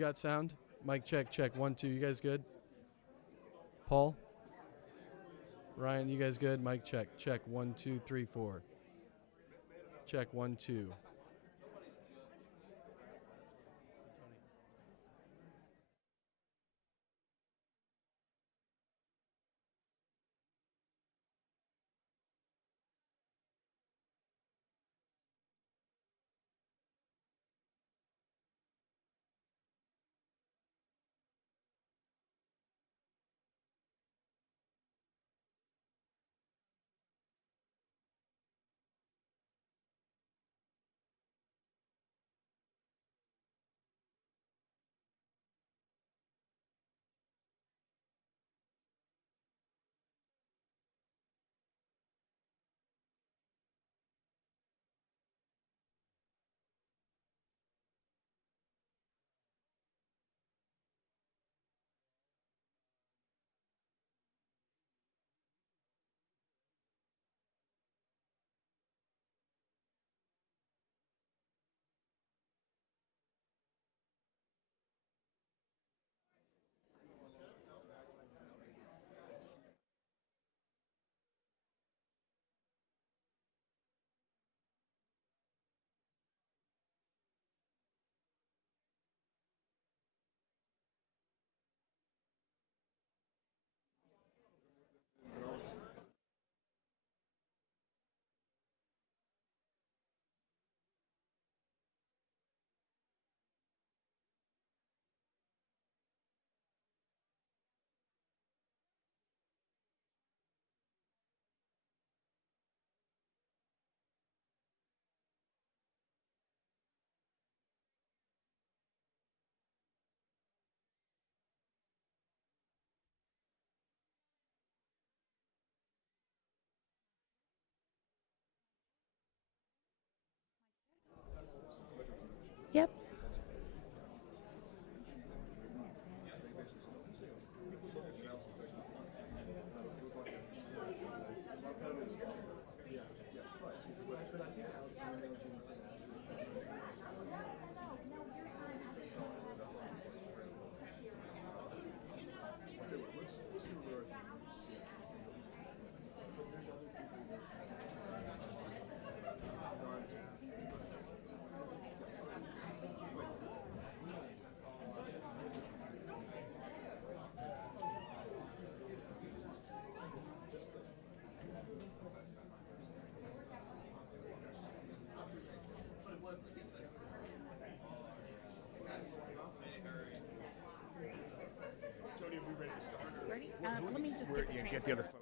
You got sound? Mic check, check. 1, 2. You guys good? Paul? Ryan, you guys good? Mic check, check. 1, 2, 3, 4. Check 1, 2. Yep. Ready? Let me just get the Get the other folks.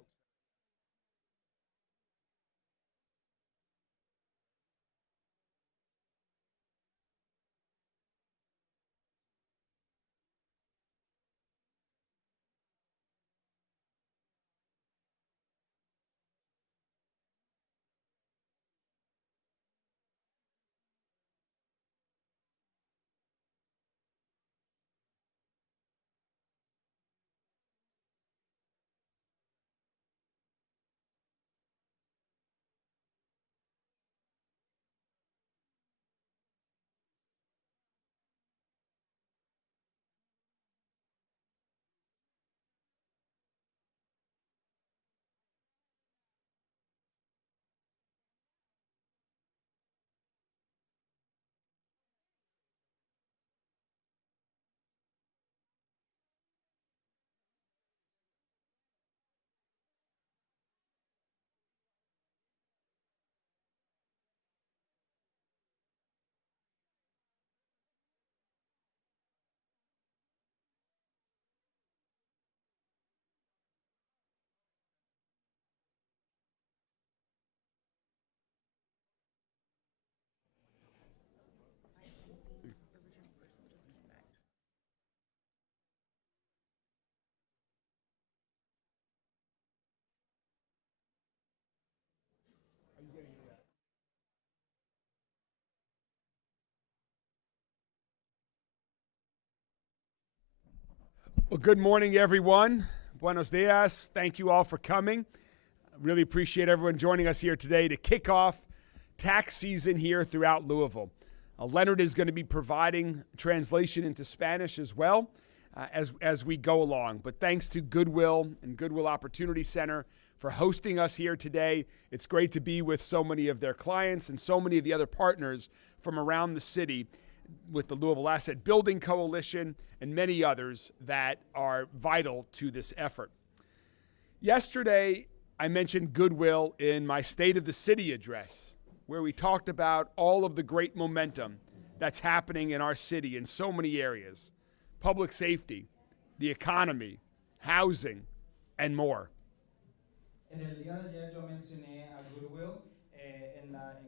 Well, good morning, everyone. Buenos dias. Thank you all for coming. Really appreciate everyone joining us here today to kick off tax season here throughout Louisville. Leonard is going to be providing translation into Spanish as well as we go along. But thanks to Goodwill and Goodwill Opportunity Center for hosting us here today. It's great to be with so many of their clients and so many of the other partners from around the city with the Louisville Asset Building Coalition and many others that are vital to this effort. Yesterday, I mentioned Goodwill in my State of the City address, where we talked about all of the great momentum that's happening in our city in so many areas: public safety, the economy, housing, and more. En el día de ayer yo mencioné a Goodwill en la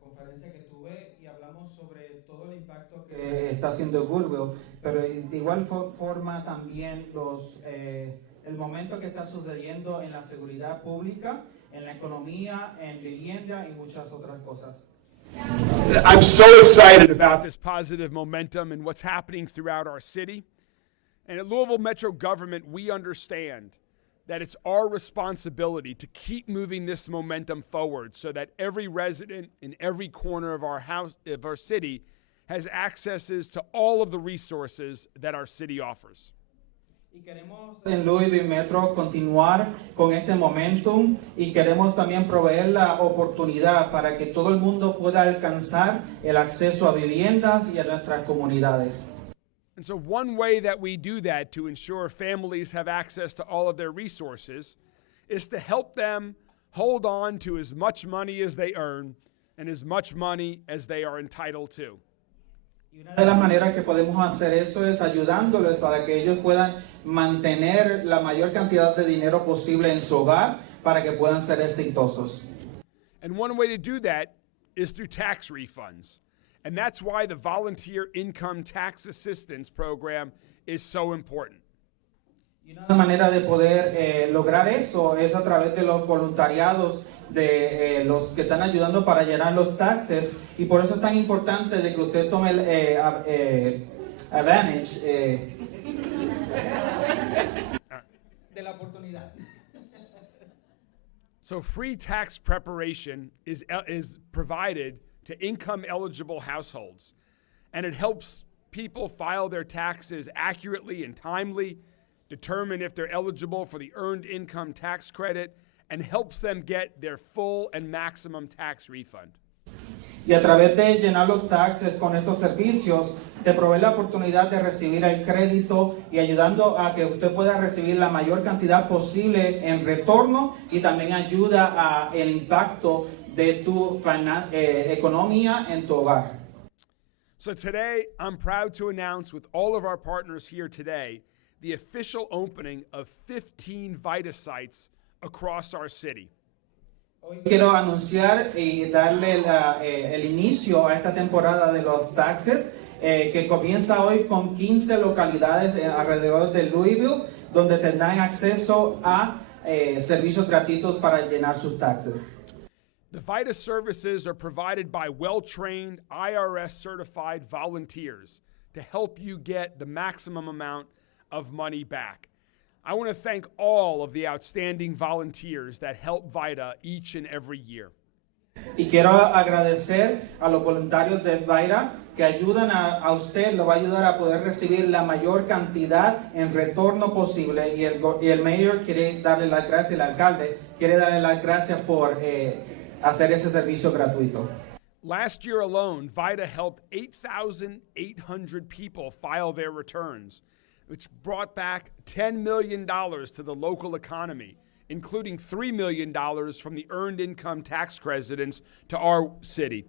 conferencia que tuve y hablamos sobre todo el impacto que está haciendo Goodwill, pero de igual forma también el momento que está sucediendo en la seguridad pública, en la economía, en vivienda y muchas otras cosas. I'm so excited about this positive momentum and what's happening throughout our city. And at Louisville Metro Government, we understand that it's our responsibility to keep moving this momentum forward so that every resident in every corner of our city has accesses to all of the resources that our city offers. Y queremos en Louisville Metro continuar con este momentum y queremos también proveer la oportunidad para que todo el mundo pueda alcanzar el acceso a viviendas y a nuestras comunidades. And so one way that we do that to ensure families have access to all of their resources is to help them hold on to as much money as they earn and as much money as they are entitled to. Y una de las maneras que podemos hacer eso es ayudándoles a que ellos puedan mantener la mayor cantidad de dinero posible en su hogar para que puedan ser exitosos. And one way to do that is through tax refunds. And that's why the Volunteer Income Tax Assistance Program is so important. Y una manera de poder lograr eso es a través de los voluntariados de los que están ayudando para llenar los taxes, y por eso es tan importante de que usted tome advantage de la oportunidad. So free tax preparation is provided to income-eligible households, and it helps people file their taxes accurately and timely, determine if they're eligible for the Earned Income Tax Credit, and helps them get their full and maximum tax refund. Y a través de llenar los taxes con estos servicios, te provee la oportunidad de recibir el crédito y ayudando a que usted pueda recibir la mayor cantidad posible en retorno, y también ayuda a el impacto de tu economía en tu hogar. So today, I'm proud to announce with all of our partners here today the official opening of 15 VITA sites across our city. Hoy quiero anunciar y darle el inicio a esta temporada de los taxes que comienza hoy con 15 localidades alrededor de Louisville, donde tendrán acceso a servicios gratuitos para llenar sus taxes. The VITA services are provided by well-trained IRS-certified volunteers to help you get the maximum amount of money back. I want to thank all of the outstanding volunteers that help VITA each and every year. Y quiero agradecer a los voluntarios de VITA que ayudan a usted, lo va a ayudar a poder recibir la mayor cantidad en retorno posible, y el mayor quiere darle las gracias, el alcalde quiere darle las gracias por hacer ese servicio gratuito. Last year alone, VITA helped 8,800 people file their returns, which brought back $10 million to the local economy, including $3 million from the Earned Income Tax Credits to our city.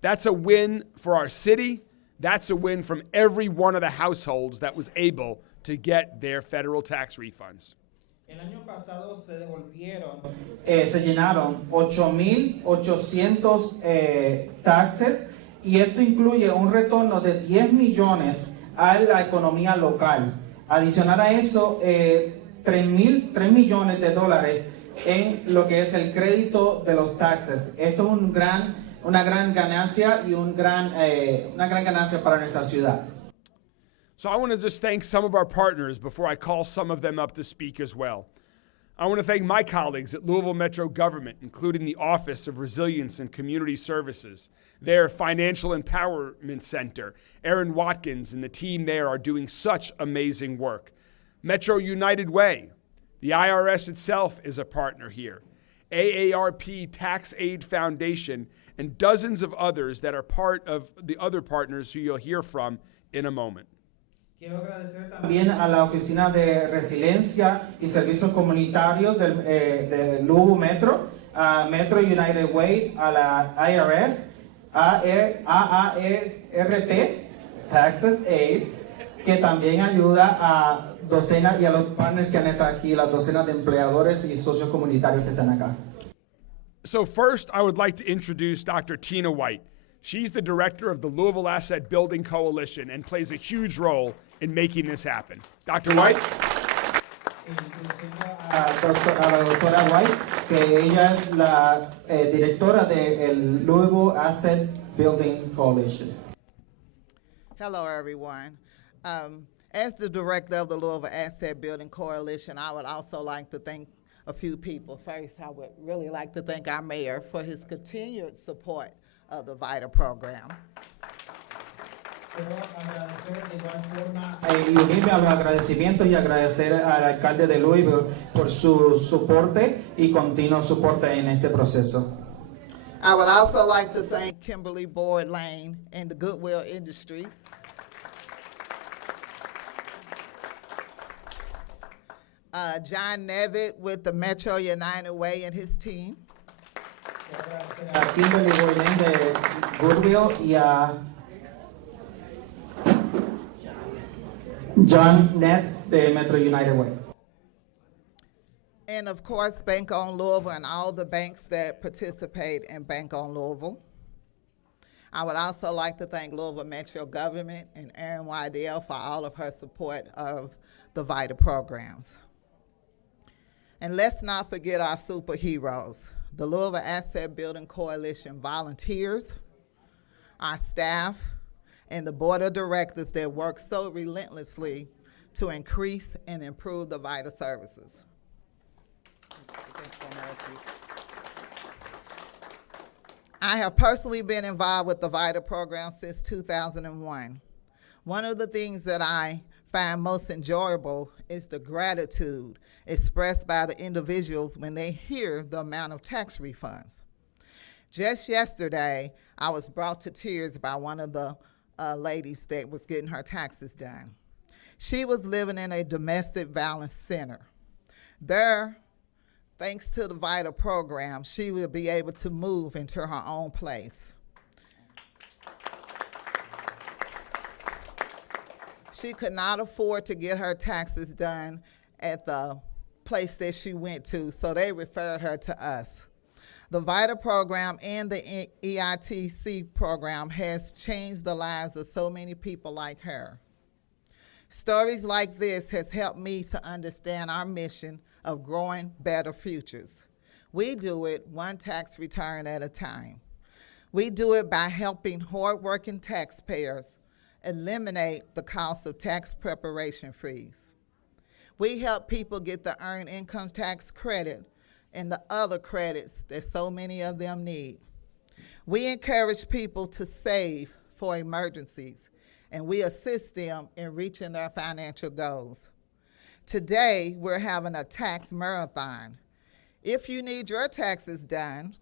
That's a win for our city. That's a win from every one of the households that was able to get their federal tax refunds. El año pasado se llenaron 8,800 taxes, y esto incluye un retorno de 10 millones a la economía local. Adicional a eso, 3 millones de dólares en lo que es el crédito de los taxes. Esto es una gran ganancia y una gran ganancia para nuestra ciudad. So I want to just thank some of our partners before I call some of them up to speak as well. I want to thank my colleagues at Louisville Metro Government, including the Office of Resilience and Community Services, their Financial Empowerment Center. Aaron Watkins and the team there are doing such amazing work. Metro United Way, the IRS itself is a partner here. AARP Tax Aid Foundation, and dozens of others that are part of the other partners who you'll hear from in a moment. Quiero agradecer también a la Oficina de Resiliencia y Servicios Comunitarios de Louisville Metro, a Metro United Way, a la IRS, AARP, Taxes Aid, que también ayuda a docenas y a los partners que han estado aquí, las docenas de empleadores y socios comunitarios que están acá. So first, I would like to introduce Dr. Tina White. She's the director of the Louisville Asset Building Coalition and plays a huge role in making this happen. Dr. White? A la doctora White, que ella es la directora del Louisville Asset Building Coalition. Hello, everyone. As the director of the Louisville Asset Building Coalition, I would also like to thank a few people. First, I would really like to thank our mayor for his continued support of the VITA program. Quiero agradecer de igual forma y unirme a los agradecimientos y agradecer al alcalde de Louisville por su soporte y continuo soporte en este proceso. I would also like to thank Kimberly Boyd Lane and the Goodwill Industries. John Nevitt with the Metro United Way and his team. Quiero agradecer a Kimberly Boyd Lane de Goodwill y a John Nett de Metro United Way. And of course, Bank on Louisville and all the banks that participate in Bank on Louisville. I would also like to thank Louisville Metro Government and Erin Wydell for all of her support of the VITA programs. And let's not forget our superheroes, the Louisville Asset Building Coalition volunteers, our staff, and the board of directors that work so relentlessly to increase and improve the VITA services. I have personally been involved with the VITA program since 2001. One of the things that I find most enjoyable is the gratitude expressed by the individuals when they hear the amount of tax refunds. Just yesterday, I was brought to tears by one of the ladies that was getting her taxes done. She was living in a domestic violence center. There, thanks to the VITA program, she will be able to move into her own place. She could not afford to get her taxes done at the place that she went to, so they referred her to us. The VITA program and the EITC program has changed the lives of so many people like her. Stories like this has helped me to understand our mission of growing better futures. We do it one tax return at a time. We do it by helping hardworking taxpayers eliminate the cost of tax preparation fees. We help people get the earned income tax credit and the other credits that so many of them need. We encourage people to save for emergencies, and we assist them in reaching their financial goals. Today, we're having a tax marathon. If you need your taxes done,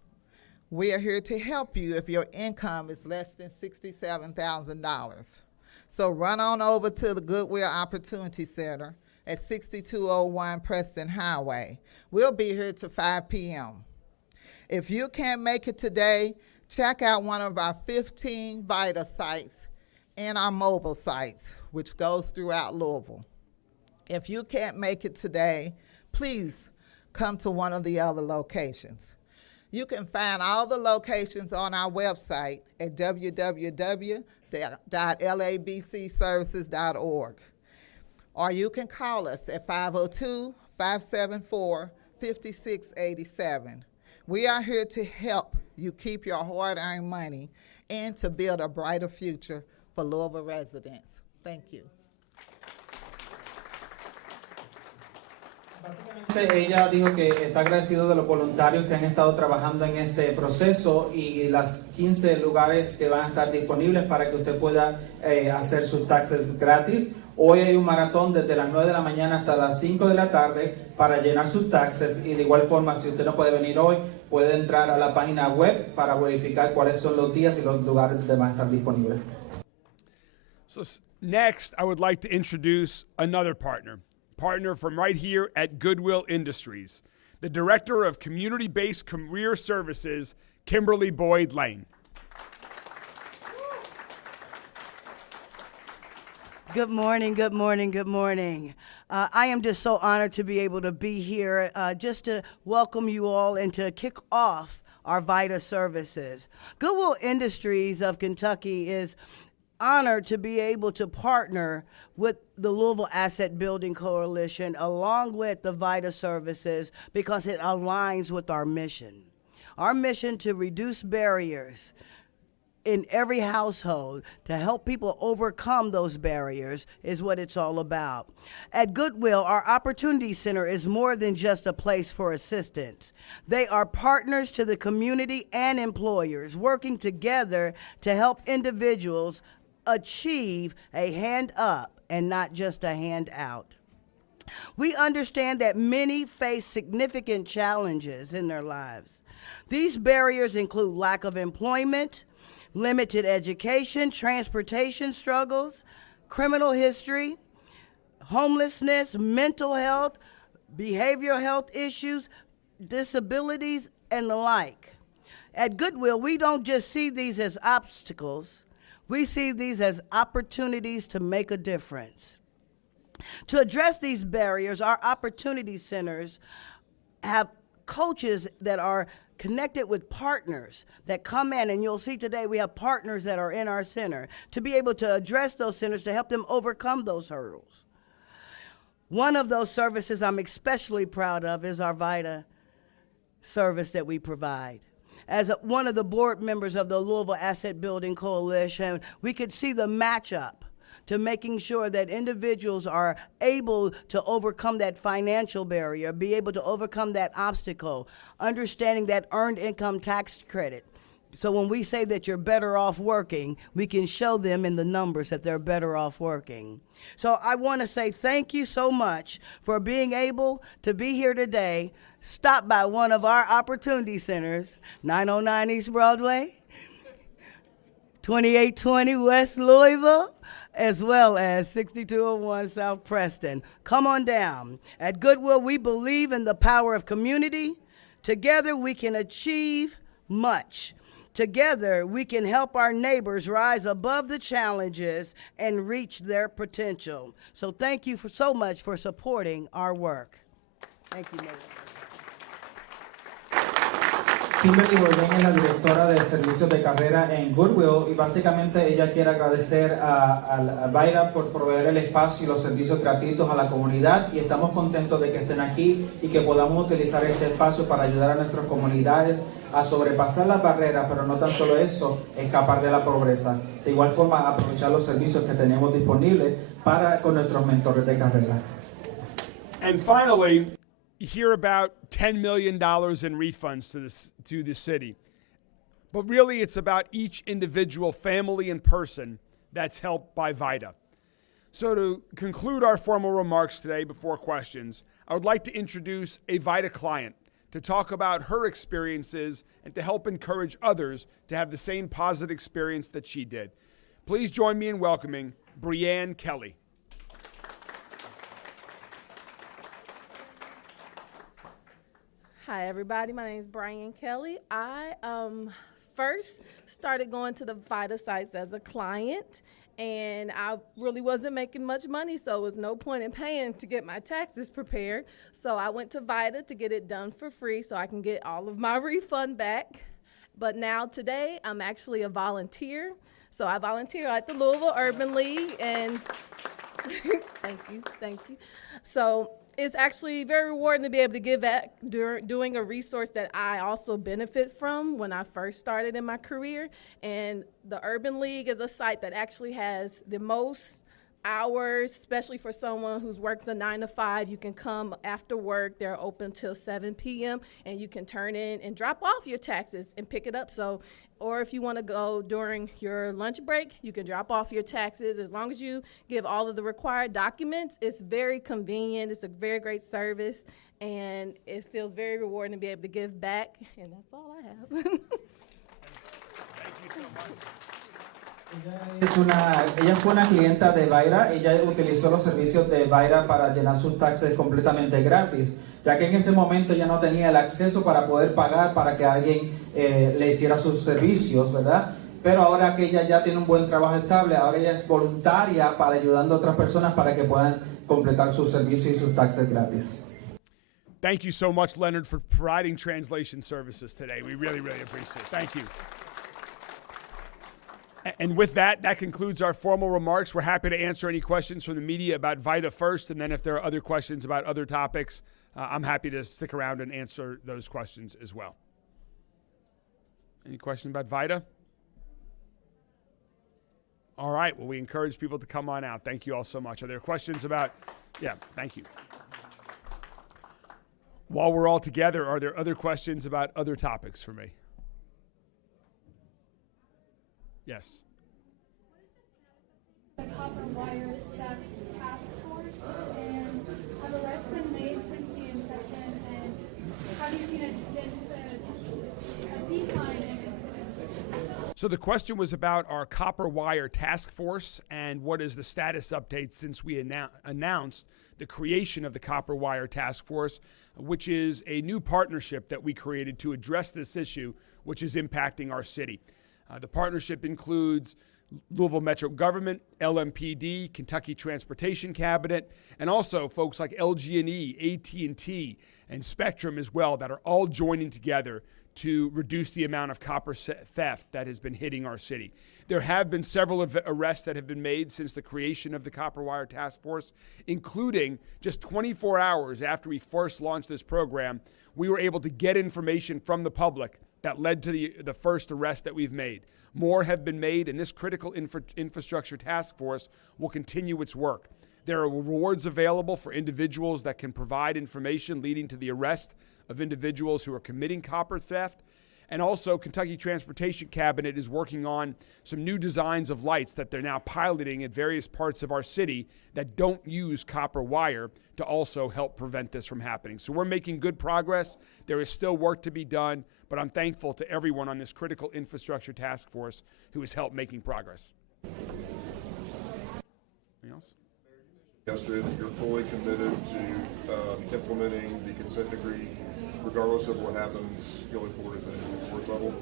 we are here to help you if your income is less than $67,000. So run on over to the Goodwill Opportunity Center at 6201 Preston Highway. We'll be here till 5 p.m. If you can't make it today, check out one of our 15 VITA sites and our mobile sites, which goes throughout Louisville. If you can't make it today, please come to one of the other locations. You can find all the locations on our website at www.labcservices.org. Or you can call us at 502-574-5687. We are here to help you keep your hard-earned money and to build a brighter future for Louisville residents. Thank you. Básicamente ella dijo que está agradecido de los voluntarios que han estado trabajando en este proceso y las 15 lugares que van a estar disponibles para que usted pueda hacer sus taxes gratis. Hoy hay un maratón desde las 9 de la mañana hasta las 5 de la tarde para llenar sus taxes y de igual forma si usted no puede venir hoy puede entrar a la página web para verificar cuáles son los días y los lugares donde van a estar disponibles. So next, I would like to introduce another partner from right here at Goodwill Industries, the Director of Community-Based Career Services, Kimberly Boyd Lane. Good morning, good morning, good morning. I am just so honored to be able to be here just to welcome you all and to kick off our VITA services. Goodwill Industries of Kentucky is honored to be able to partner with the Louisville Asset Building Coalition along with the VITA services because it aligns with our mission. Our mission to reduce barriers in every household to help people overcome those barriers is what it's all about. At Goodwill, our Opportunity Center is more than just a place for assistance. They are partners to the community and employers working together to help individuals achieve a hand up and not just a hand out. We understand that many face significant challenges in their lives. These barriers include lack of employment, limited education, transportation struggles, criminal history, homelessness, mental health, behavioral health issues, disabilities, and the like. At Goodwill, we don't just see these as obstacles, we see these as opportunities to make a difference. To address these barriers, our opportunity centers have coaches that are connected with partners that come in, and you'll see today we have partners that are in our center to be able to address those centers to help them overcome those hurdles. One of those services I'm especially proud of is our VITA service that we provide. As one of the board members of the Louisville Asset Building Coalition, we could see the matchup to making sure that individuals are able to overcome that financial barrier, be able to overcome that obstacle, understanding that earned income tax credit. So when we say that you're better off working, we can show them in the numbers that they're better off working. So I want to say thank you so much for being able to be here today. Stop by one of our opportunity centers, 909 East Broadway, 2820 West Louisville, as well as 6201 South Preston. Come on down. At Goodwill, we believe in the power of community. Together, we can achieve much. Together, we can help our neighbors rise above the challenges and reach their potential. So thank you so much for supporting our work. Thank you, Mayor. Kimberly Boyd es la directora de servicios de carrera en Goodwill y básicamente ella quiere agradecer a VITA por proveer el espacio y los servicios gratuitos a la comunidad y estamos contentos de que estén aquí y que podamos utilizar este espacio para ayudar a nuestras comunidades a sobrepasar las barreras, pero no tan solo eso, escapar de la pobreza. De igual forma, aprovechar los servicios que tenemos disponibles con nuestros mentores de carrera. And finally, you hear about $10 million in refunds to the city. But really, it's about each individual family and person that's helped by VITA. So to conclude our formal remarks today before questions, I would like to introduce a VITA client to talk about her experiences and to help encourage others to have the same positive experience that she did. Please join me in welcoming Brianne Kelly. Hi, everybody. My name is Brian Kelly. I first started going to the VITA sites as a client, and I really wasn't making much money, so there was no point in paying to get my taxes prepared. So I went to VITA to get it done for free so I can get all of my refund back. But now today, I'm actually a volunteer. So I volunteer at the Louisville Urban League, and thank you. So it's actually very rewarding to be able to give back doing a resource that I also benefit from when I first started in my career. And the Urban League is a site that actually has the most hours, especially for someone who works a 9 to 5. You can come after work. They're open till 7 p.m. and you can turn in and drop off your taxes and pick it up. So, or if you want to go during your lunch break, you can drop off your taxes. As long as you give all of the required documents, it's very convenient. It's a very great service, and it feels very rewarding to be able to give back. And that's all I have. Thank you so much. Ella fue una clienta de VITA. Ella utilizó los servicios de VITA para llenar sus taxes completamente gratis, ya que en ese momento ella no tenía el acceso para poder pagar para que alguien le hiciera sus servicios, ¿verdad? Pero ahora que ella ya tiene un buen trabajo estable, ahora ella es voluntaria para ayudando a otras personas para que puedan completar sus servicios y sus taxes gratis. Thank you so much, Leonard, for providing translation services today. We really, really appreciate it. Thank you. And with that, that concludes our formal remarks. We're happy to answer any questions from the media about VITA first, and then if there are other questions about other topics, I'm happy to stick around and answer those questions as well. Any questions about VITA? All right, well, we encourage people to come on out. Thank you all so much. Are there questions about, yeah, thank you. While we're all together, are there other questions about other topics for me? Yes. The copper wire theft task force, and have arrests been made since the inception, and have you seen a decline in incidents? So the question was about our copper wire task force and what is the status update since we announced the creation of the copper wire task force, which is a new partnership that we created to address this issue, which is impacting our city. The partnership includes Louisville Metro Government, LMPD, Kentucky Transportation Cabinet, and also folks like LG&E, AT&T, and Spectrum as well that are all joining together to reduce the amount of copper theft that has been hitting our city. There have been several arrests that have been made since the creation of the Copper Wire Task Force, including just 24 hours after we first launched this program, we were able to get information from the public that led to the first arrest that we've made. More have been made, and this critical infrastructure task force will continue its work. There are rewards available for individuals that can provide information leading to the arrest of individuals who are committing copper theft. And also, Kentucky Transportation Cabinet is working on some new designs of lights that they're now piloting at various parts of our city that don't use copper wire to also help prevent this from happening. So we're making good progress. There is still work to be done, but I'm thankful to everyone on this critical infrastructure task force who has helped making progress. Anything else? Yesterday that you're fully committed to implementing the consent decree regardless of what happens going forward at the court level.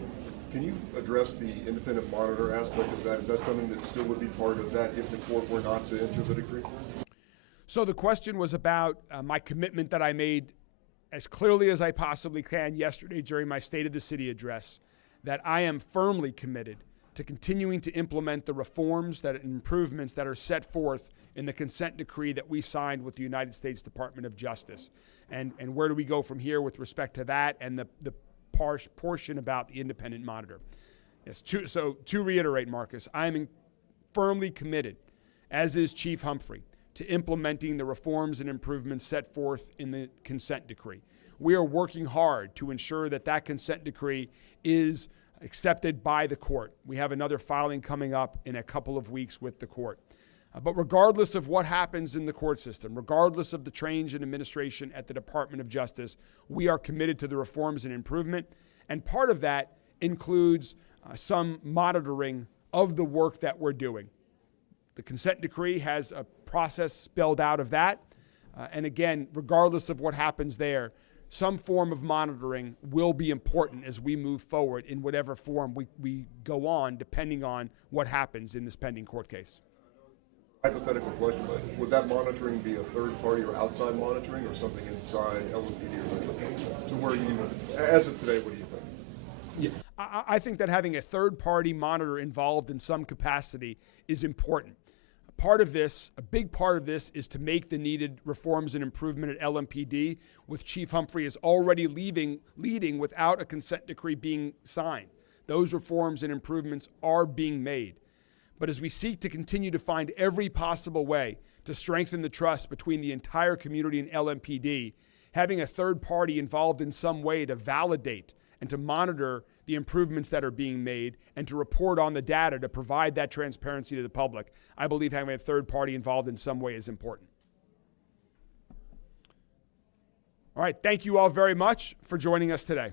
Can you address the independent monitor aspect of that? Is that something that still would be part of that if the court were not to enter the decree? So the question was about my commitment that I made as clearly as I possibly can yesterday during my State of the City address, that I am firmly committed to continuing to implement the reforms and improvements that are set forth in the consent decree that we signed with the United States Department of Justice. And where do we go from here with respect to that and the portion about the independent monitor? Yes, to reiterate, Marcus, I am firmly committed, as is Chief Humphrey, to implementing the reforms and improvements set forth in the consent decree. We are working hard to ensure that that consent decree is accepted by the court. We have another filing coming up in a couple of weeks with the court. But regardless of what happens in the court system, regardless of the change in administration at the Department of Justice, we are committed to the reforms and improvement. And part of that includes some monitoring of the work that we're doing. The consent decree has a process spelled out of that. And again, regardless of what happens there, some form of monitoring will be important as we move forward in whatever form we go on, depending on what happens in this pending court case. Hypothetical question, but would that monitoring be a third party or outside monitoring or something inside LMPD or to where you, as of today, what do you think? Yeah, I think that having a third party monitor involved in some capacity is important. Part of this, a big part of this, is to make the needed reforms and improvement at LMPD, with Chief Humphrey is already leading without a consent decree being signed. Those reforms and improvements are being made. But as we seek to continue to find every possible way to strengthen the trust between the entire community and LMPD, having a third party involved in some way to validate and to monitor the improvements that are being made and to report on the data to provide that transparency to the public, I believe having a third party involved in some way is important. All right, thank you all very much for joining us today.